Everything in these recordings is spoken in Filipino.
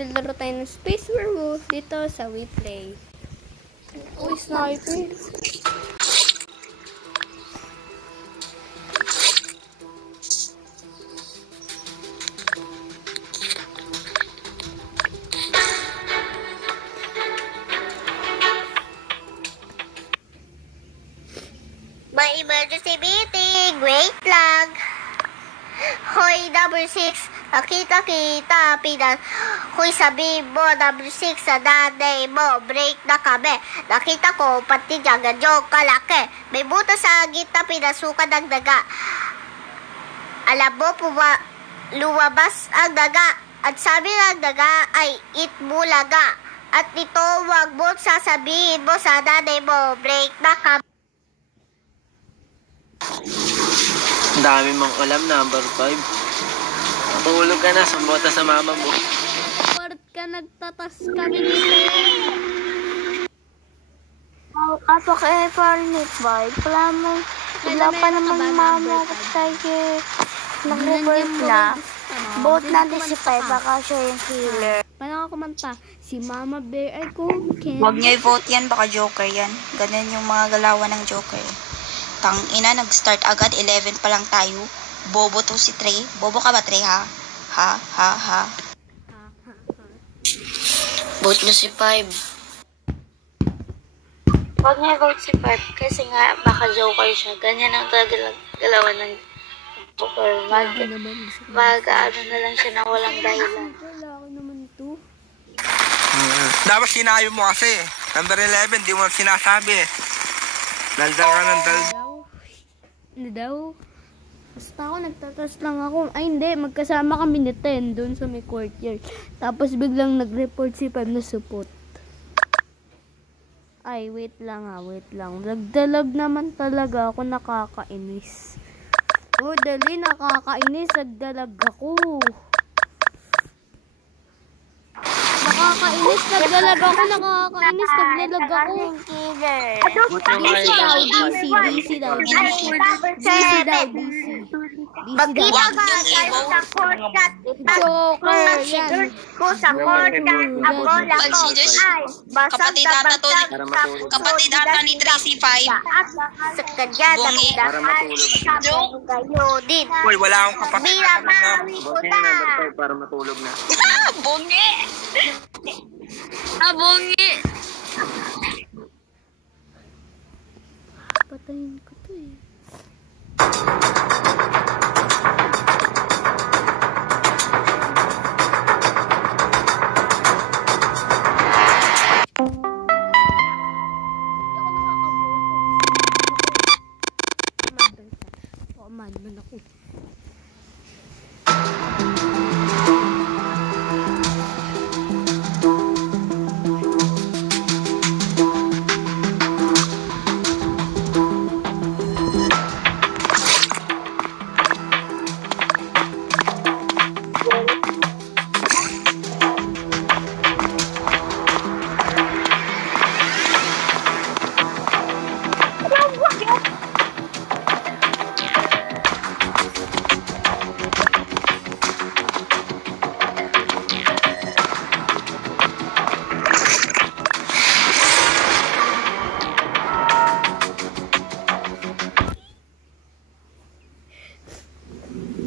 Naglaro tayo ng Space Werewolf dito sa WePlay. Uy, sniper. May emergency meeting. Wait lang. Hoy, number 6. Nakita-kita. Hoy, sabi mo, number 6, sa nanay mo. Break na kami. Nakita ko, pati niya, ganyan kalaki. May butas sa gitna, pinasukan ng daga. Alam mo, lumabas ang daga. At sabi ng daga ay itbulaga. At ito, wag mo sasabihin mo sa nanay mo. Break na kami. Ang dami mong alam, number 5. Matulog ka na, sumbota sa mama mo. Bakit ka nagtatas kami nito? Apa ka Farnit boy? Wala pa naman mama ko tayo. Nag-report na. Both natin si Pai, baka siya yung killer. Paano ako kumanta? Si Mama Bear ay kumkin. Huwag niyo i-vote yan, baka Joker yan. Ganun yung mga galawan ng Joker. Tangina, nag-start agad, 11 pa lang tayo. Bobo to si Trey. Bobo ka ba, Trey, ha? Ha? Vote nyo si 5. Huwag niya vote si Parp kasi nga baka Joker siya. Ganyan ang galawan ng Joker. Mag-ano na lang siya na walang dahilan. Wala ko naman to. Dapat sinabi mo kasi. Number 11, di mo sinasabi. Daldal ka ng daldal. Ano daw? Basta ako, nagtatas lang ako. Ay, hindi. Magkasama kami ni 10 doon sa may courtyard. Tapos biglang nag-report si 5 na support. Ay, wait lang. Nagdalag naman talaga ako, nakakainis. Oh, dali, nakakainis. Nagdalag ako. Nakakainis, nagdalag ako. Nakakainis, nagdalag ako. DC daw. Magkita ka tayo sa courtyard. Joker, yan. Ko sa courtyard. Ako lang ko. Ay, basag Kapatid na ata to, basag. kapatid ata ni Tracy 5. Sa kanya, nagdahan. Tapos kayo din. Uy, wala akong kapatid. Binabawi ko na. Para matulog na. Bongi! Bongi! Patayin ko to eh. Madman ako.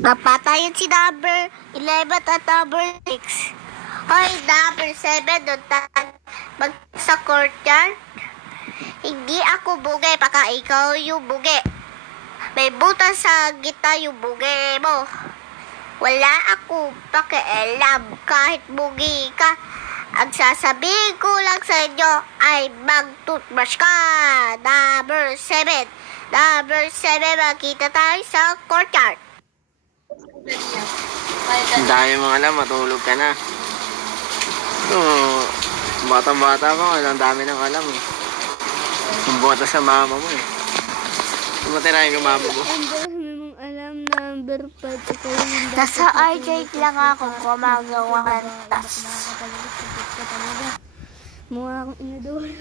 Napatayin si number 11 at number 6. Hoy, number 7, doon sa courtyard. Hindi ako bugay, baka ikaw yung bugi. May butas sa gitna yung bugi mo. Wala ako pakialam kahit bugi ka. Ang sasabihin ko lang sa inyo ay mag-toothbrush ka. Number 7. Number 7, makita tayo sa courtyard. Ang dami mong alam, matulog ka na. Bata-bata pa, ang dami ng alam eh. Sumbota sa mama mo eh. Sumatirahin yung mama mo. Ang dami mong alam, number 5. Ikaw yung Nasa arcade lang ako gumagawa ng task. Mukha akong inadoro.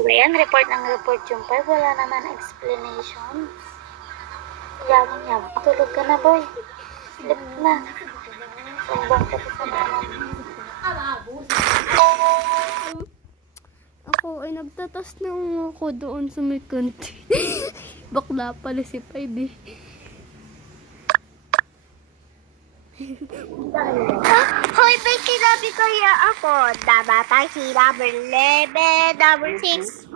Ayan, report ng report yung 5. Wala naman explanation. Yabang-yabang. Tulog ka na, boy. Sleep na. Sumbong ka sa mama. Ako ay nagtatas ng ako doon sa may kanti. Bakla pala si Pibe. Hoy, may kinabi kaya ako. Namatay si number 11, number 6.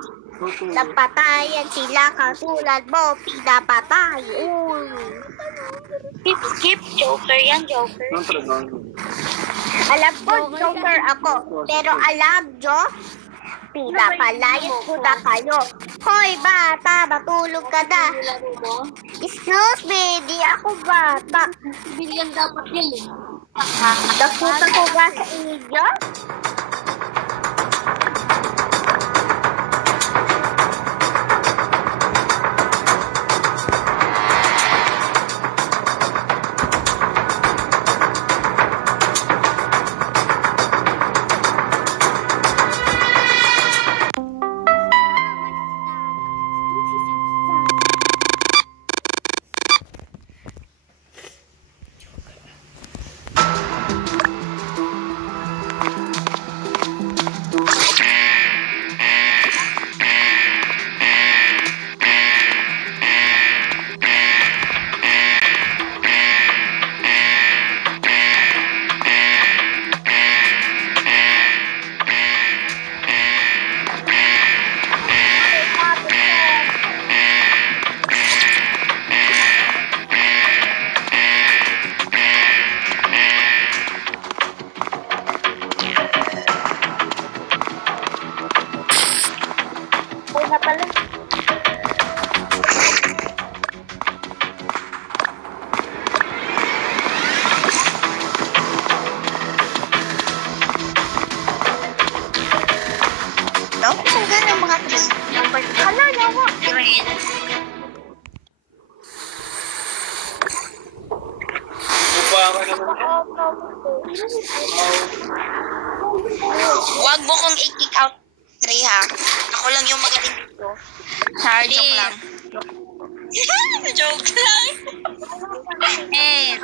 Napatayan sila katulad mo. Pinapatay. Skip. Joker yan, Joker. Alam ko, Joker ako. Pero alam, Jo, pinapalayas ko na kayo. Hoy, bata, matulog ka na. Excuse me, di ako bata. Bilyan dapat yun eh. Nakuta ko ba sa inyo? Una pala. No? Kung ganyan mga Chris. Hala, yawa. Huwag mo kong i-kick out, Trey, ha? Ako lang yung magaling dito. Joke lang. Joke lang. Eh.